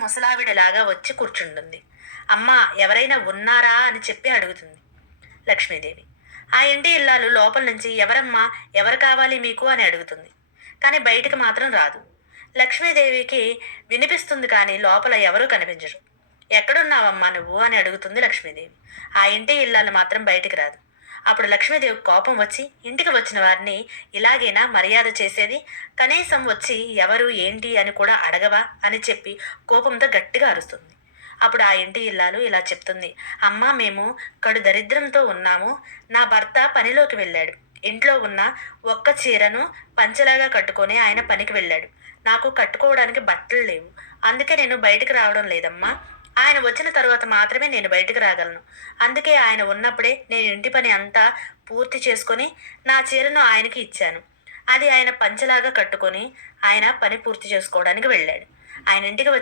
ముసలావిడలాగా వచ్చి కూర్చుంటుంది. అమ్మా, ఎవరైనా ఉన్నారా అని చెప్పి అడుగుతుంది లక్ష్మీదేవి. ఆ ఇంటి ఇల్లాలు లోపల నుంచి ఎవరమ్మా, ఎవరు కావాలి మీకు అని అడుగుతుంది. కానీ బయటికి మాత్రం రాదు. లక్ష్మీదేవికి వినిపిస్తుంది కానీ లోపల ఎవరూ కనిపించరు. ఎక్కడున్నావమ్మా నువ్వు అని అడుగుతుంది లక్ష్మీదేవి. ఆ ఇంటి ఇల్లాలు మాత్రం బయటికి రాదు. అప్పుడు లక్ష్మీదేవి కోపం వచ్చి, ఇంటికి వచ్చిన వారిని ఇలాగేనా మర్యాద చేసేది? కనీసం వచ్చి ఎవరు ఏంటి అని కూడా అడగవా అని చెప్పి కోపంతో గట్టిగా అరుస్తుంది. అప్పుడు ఆ ఇంటి ఇల్లాలు ఇలా చెప్తుంది. అమ్మా, మేము కడు దరిద్రంతో ఉన్నాము. నా భర్త పనిలోకి వెళ్ళాడు. ఇంట్లో ఉన్న ఒక్క చీరను పంచలాగా కట్టుకొని ఆయన పనికి వెళ్ళాడు. నాకు కట్టుకోవడానికి బట్టలు లేవు. అందుకే నేను బయటికి రావడం లేదమ్మా. ఆయన వచ్చిన తర్వాత మాత్రమే నేను బయటికి రాగలను. అందుకే ఆయన ఉన్నప్పుడే నేను ఇంటి పని అంతా పూర్తి చేసుకొని నా చీరను ఆయనకి ఇచ్చాను. అది ఆయన పంచలాగా కట్టుకొని ఆయన పని పూర్తి చేసుకోవడానికి వెళ్ళాడు. ఆయన ఇంటికి వచ్చి